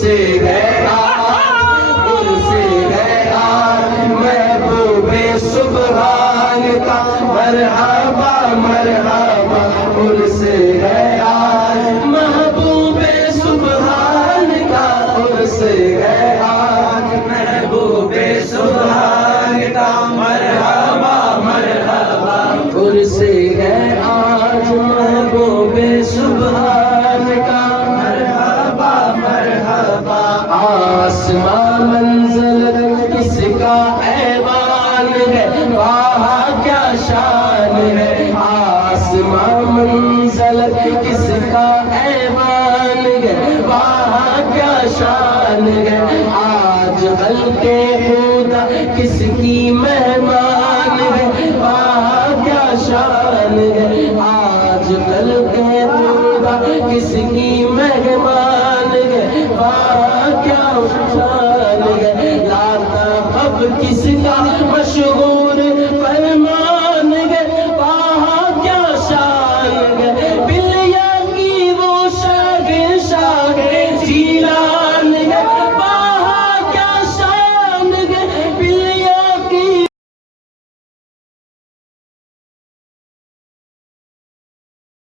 سے گیا سے گیا محبوب سبحان کا مرحبا مرحبا سے گیا محبوب سبحان کا سے گیا محبوب سبحان کا مرحبا مرحبا سے گیا محبوب سبحان کا مرحبا مرحبا آسمان منزل کس کا ایوان ہے وہاں کیا شان ہے آسمان منزل کس کا ایوان ہے وہاں کیا شان ہے آج خلق خدا کس کی